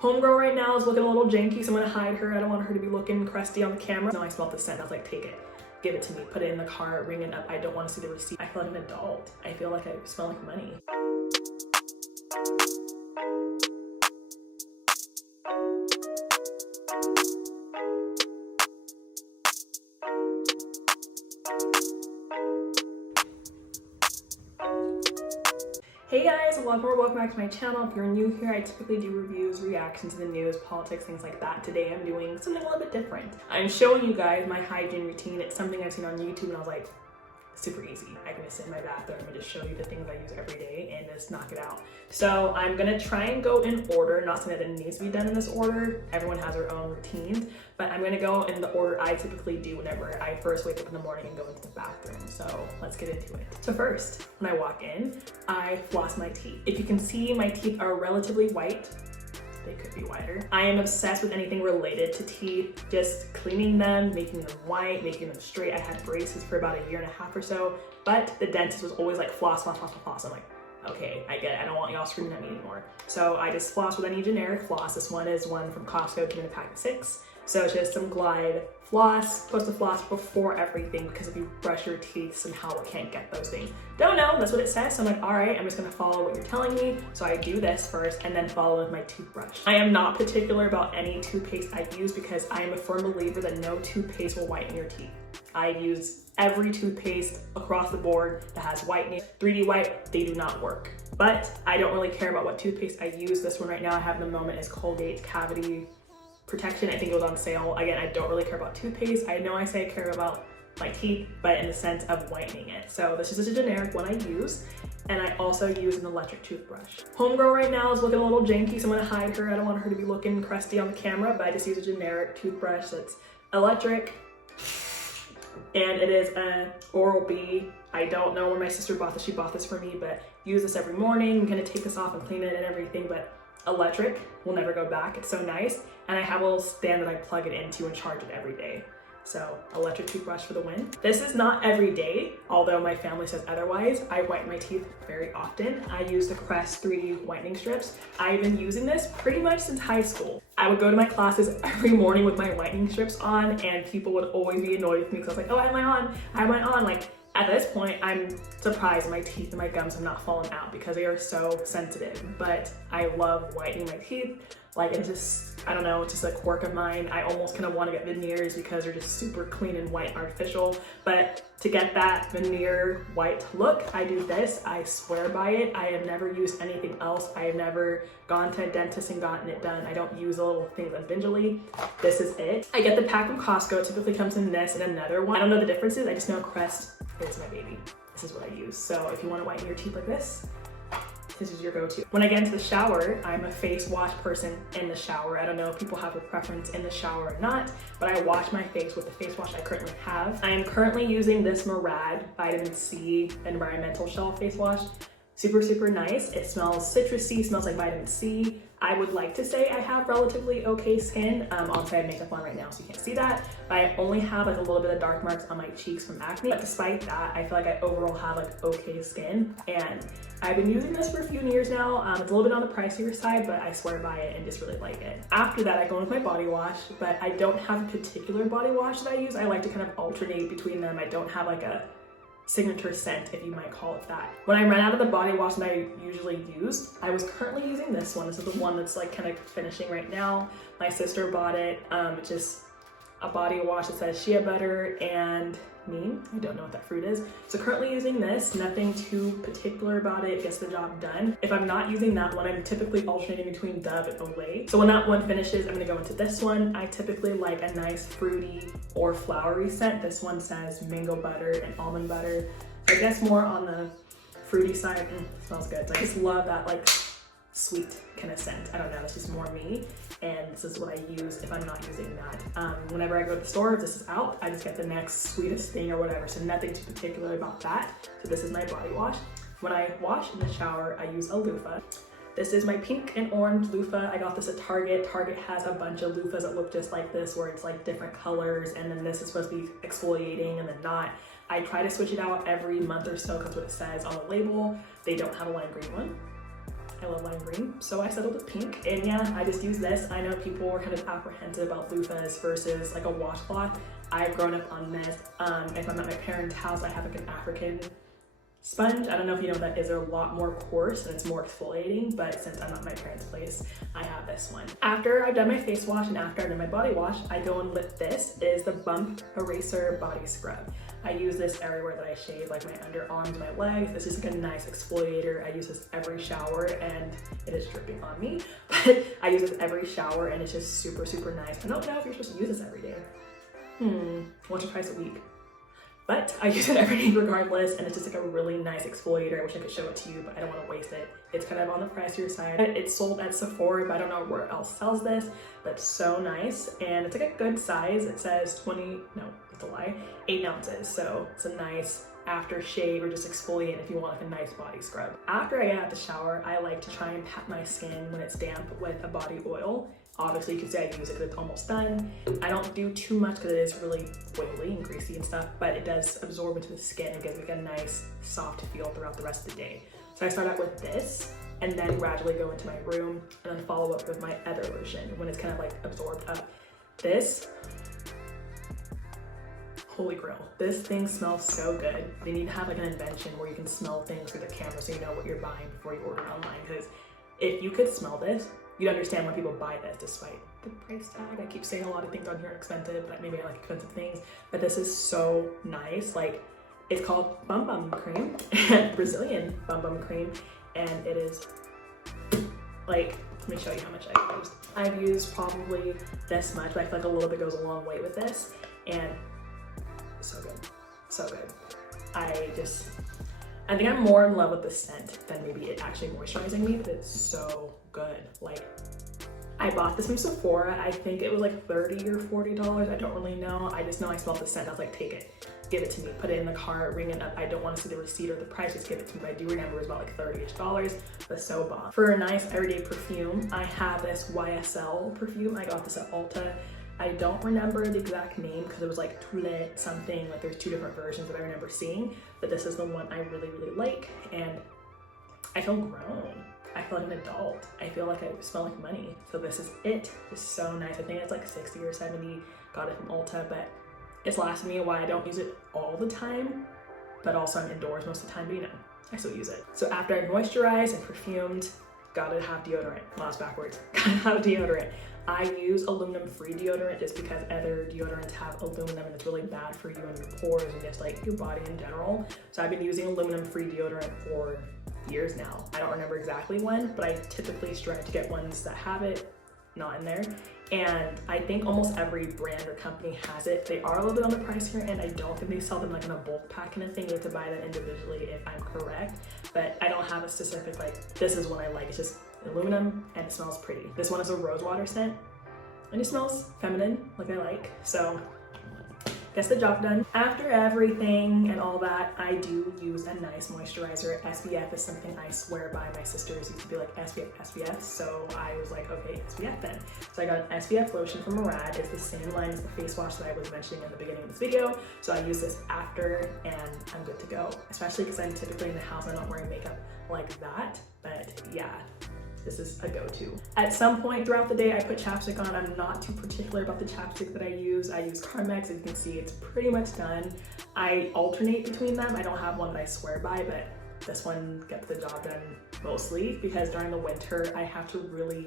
Homegirl right now is looking a little janky, so I'm gonna hide her. I don't want her to be looking crusty on the camera. No, I smelled the scent. I was like, take it, give it to me, put it in the car, ring it up. I don't want to see the receipt. I feel like an adult. I feel like I smell like money. Hey guys, welcome back to my channel. If you're new here, I typically do reviews, reactions to the news, politics, things like that. Today I'm doing something a little bit different. I'm showing you guys my hygiene routine. It's something I've seen on YouTube and I was like, super easy. I can just sit in my bathroom and just show you the things I use every day and just knock it out. So I'm gonna try and go in order, not saying that it needs to be done in this order. Everyone has their own routines, but I'm gonna go in the order I typically do whenever I first wake up in the morning and go into the bathroom. So let's get into it. So first, when I walk in, I floss my teeth. If you can see, my teeth are relatively white. They could be whiter. I am obsessed with anything related to teeth, just cleaning them, making them white, making them straight. I had braces for about a year and a half or so, but the dentist was always like, floss, floss, floss, floss. I'm like, okay, I get it. I don't want y'all screaming at me anymore. So I just floss with any generic floss. This one is one from Costco, came in a pack of 6. So it's just some Glide floss, supposed to floss before everything because if you brush your teeth, somehow it can't get those things. Don't know, that's what it says. So I'm like, all right, I'm just gonna follow what you're telling me. So I do this first and then follow with my toothbrush. I am not particular about any toothpaste I use because I am a firm believer that no toothpaste will whiten your teeth. I use every toothpaste across the board that has whitening. 3D white, they do not work. But I don't really care about what toothpaste I use. This one right now I have in the moment is Colgate Cavity Protection. I think it was on sale. Again, I don't really care about toothpaste. I know I say I care about my teeth, but in the sense of whitening it. So this is just a generic one I use. And I also use an electric toothbrush. Homegirl right now is looking a little janky, so I'm gonna hide her. I don't want her to be looking crusty on the camera, but I just use a generic toothbrush that's electric. And it is an Oral-B. I don't know where my sister bought this. She bought this for me, but use this every morning. I'm gonna take this off and clean it and everything, but electric will never go back. It's so nice. And I have a little stand that I plug it into and charge it every day. So electric toothbrush for the win. This is not every day, although my family says otherwise. I whiten my teeth very often. I use the Crest 3D whitening strips. I've been using this pretty much since high school. I would go to my classes every morning with my whitening strips on and people would always be annoyed with me because I was like, oh, I have mine on, I have mine on. Like, at this point, I'm surprised my teeth and my gums have not fallen out because they are so sensitive, but I love whitening my teeth. Like, it's just, I don't know, it's just a quirk of mine. I almost kind of want to get veneers because they're just super clean and white and artificial, but to get that veneer white look, I do this. I swear by it. I have never used anything else. I have never gone to a dentist and gotten it done. I don't use the little things individually. This is it. I get the pack from Costco. It typically comes in this and another one. I don't know the differences. I just know Crest is my baby. This is what I use. So if you want to whiten your teeth like this is your go-to. When I get into the shower, I'm a face wash person in the shower. I don't know if people have a preference in the shower or not, but I wash my face with the face wash I currently have. I am currently using this Murad Vitamin C Environmental Shell Face Wash. Super, super nice. It smells citrusy, smells like vitamin C. I would like to say I have relatively okay skin. Obviously I have makeup on right now, so you can't see that. But I only have like a little bit of dark marks on my cheeks from acne. But despite that, I feel like I overall have like okay skin. And I've been using this for a few years now. It's a little bit on the pricier side, but I swear by it and just really like it. After that, I go with my body wash, but I don't have a particular body wash that I use. I like to kind of alternate between them. I don't have like a signature scent, if you might call it that. When I ran out of the body wash that I usually use, I was currently using this one. This is the one that's like kind of finishing right now. My sister bought it. It's just a body wash that says shea butter and neem. I don't know what that fruit is. So currently using this, nothing too particular about it, gets the job done. If I'm not using that one, I'm typically alternating between Dove and Olay. So when that one finishes, I'm gonna go into this one. I typically like a nice fruity or flowery scent. This one says mango butter and almond butter. I guess more on the fruity side. Smells good. So I just love that like sweet kind of scent. I don't know, it's just more me. And this is what I use if I'm not using that. Whenever I go to the store, if this is out, I just get the next sweetest thing or whatever. So nothing too particular about that. So this is my body wash. When I wash in the shower, I use a loofah. This is my pink and orange loofah. I got this at Target. Target has a bunch of loofahs that look just like this, where it's like different colors, and then this is supposed to be exfoliating and then not. I try to switch it out every month or so because what it says on the label, they don't have a lime green one. I love lime green, so I settled with pink. And yeah, I just use this. I know people were kind of apprehensive about loofahs versus like a washcloth. I've grown up on this. If I'm at my parents' house, I have like an African sponge. I don't know if you know what that is. They're a lot more coarse and it's more exfoliating, but since I'm at my parents' place, I have this one. After I've done my face wash and after I've done my body wash, I go and lift this. It is the Bump Eraser Body Scrub. I use this everywhere that I shave, like my underarms, my legs. It's just like a nice exfoliator. I use this every shower and it is dripping on me, but I use this every shower and it's just super, super nice. I don't know if you're supposed to use this every day. Once or twice a week. But I use it every day regardless, and it's just like a really nice exfoliator. I wish I could show it to you, but I don't want to waste it. It's kind of on the pricier side. It's sold at Sephora, but I don't know where else sells this, but it's so nice. And it's like a good size. It says 8 ounces. So it's a nice after shave or just exfoliant if you want like a nice body scrub. After I get out of the shower, I like to try and pat my skin when it's damp with a body oil. Obviously, you can say I use it because it's almost done. I don't do too much because it is really oily and greasy and stuff, but it does absorb into the skin and gives like a nice soft feel throughout the rest of the day. So I start out with this and then gradually go into my room and then follow up with my other lotion when it's kind of like absorbed up. This, holy grail. This thing smells so good. They need to have like an invention where you can smell things through the camera so you know what you're buying before you order it online, because if you could smell this, you'd understand why people buy this despite the price tag. I keep saying a lot of things on here are expensive, but maybe I like expensive things, but this is so nice. Like, it's called Bum Bum Cream, Brazilian Bum Bum Cream, and it is like, let me show you how much I've used. I've used probably this much, but I feel like a little bit goes a long way with this, and so good, so good. I think I'm more in love with the scent than maybe it actually moisturizing me, but it's so good. Like, I bought this from Sephora. I think it was like $30 or $40. I don't really know. I just know I smelled the scent. I was like, take it, give it to me, put it in the cart, ring it up. I don't want to see the receipt or the price, just give it to me. But I do remember it was about like $30-ish, but so bomb. For a nice everyday perfume, I have this YSL perfume. I got this at Ulta. I don't remember the exact name because it was like Toilette something, like there's two different versions that I remember seeing, but this is the one I really, really like, and I feel grown. I feel like an adult. I feel like I smell like money. So this is it. It's so nice. I think it's like 60 or 70. Got it from Ulta, but it's lasted me a while. I don't use it all the time, but also I'm indoors most of the time, but you know, I still use it. So after I've moisturized and perfumed, gotta have deodorant. Well, that's backwards. Gotta have deodorant. I use aluminum-free deodorant just because other deodorants have aluminum and it's really bad for you and your pores and just like your body in general. So I've been using aluminum-free deodorant for years now. I don't remember exactly when, but I typically strive to get ones that have it not in there. And I think almost every brand or company has it. They are a little bit on the pricier end. I don't think they sell them like in a bulk pack kind of thing. You have to buy them individually if I'm correct. But I don't have a specific like, this is one I like. It's just aluminum and it smells pretty. This one is a rose water scent and it smells feminine like I like. So gets the job done. After everything and all that, I do use a nice moisturizer. SPF is something I swear by. My sisters used to be like SPF, so I was like, okay, SPF then. So I got an SPF lotion from Murad. It's the same line as the face wash that I was mentioning in the beginning of this video. So I use this after and I'm good to go, especially because I'm typically in the house. I'm not wearing makeup like that, but yeah. This is a go-to. At some point throughout the day, I put chapstick on. I'm not too particular about the chapstick that I use. I use Carmex. As you can see, it's pretty much done. I alternate between them. I don't have one that I swear by, but this one gets the job done mostly because during the winter, I have to really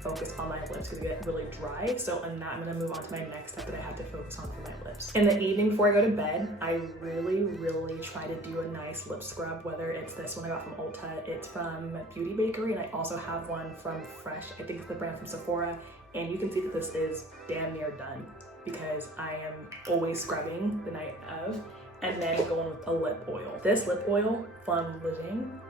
focus on my lips because they get really dry. So on that, I'm gonna move on to my next step that I have to focus on for my lips. In the evening before I go to bed, I really try to do a nice lip scrub, whether it's this one I got from Ulta, it's from Beauty Bakery, and I also have one from Fresh. I think it's the brand from Sephora, and you can see that this is damn near done because I am always scrubbing the night of and then going with a lip oil. This lip oil from Hygiene,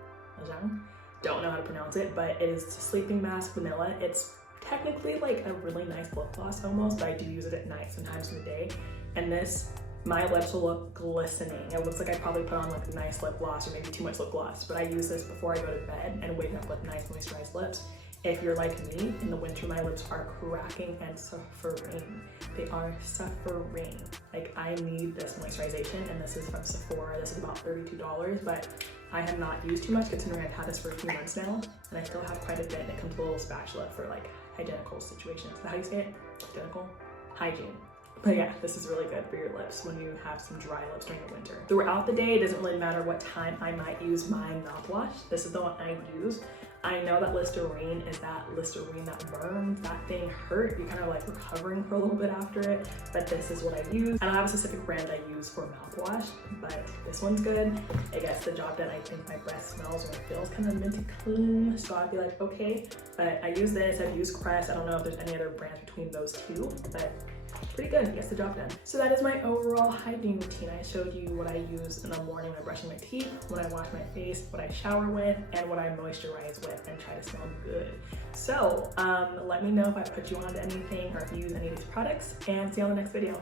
don't know how to pronounce it, but it is Sleeping Mask Vanilla. It's technically like a really nice lip gloss almost, but I do use it at night sometimes in the day. And this, my lips will look glistening. It looks like I probably put on like a nice lip gloss or maybe too much lip gloss, but I use this before I go to bed and wake up with nice moisturized lips. If you're like me, in the winter my lips are cracking and suffering. They are suffering. Like, I need this moisturization, and this is from Sephora. This is about $32, but I have not used too much considering I've had this for a few months now, and I still have quite a bit. It comes with a little spatula for like hygienical situations. Is that how you say it? Hygienical? Hygiene. But yeah, this is really good for your lips when you have some dry lips during the winter. Throughout the day, it doesn't really matter what time I might use my mouthwash. This is the one I use. I know that Listerine is that Listerine that burns. That thing hurt. You're kind of like recovering for a little bit after it, but this is what I use. I don't have a specific brand I use for mouthwash, but this one's good. It gets the job done. I think my breath smells or feels kind of minty clean, so I'd be like, okay. But I use this. I've used Crest. I don't know if there's any other brands between those two, but pretty good, gets the job done. So that is my overall hygiene routine. I showed you what I use in the morning when I'm brushing my teeth, when I wash my face, what I shower with, and what I moisturize with and try to smell good. So let me know if I put you onto anything or if you use any of these products, and see you on the next video.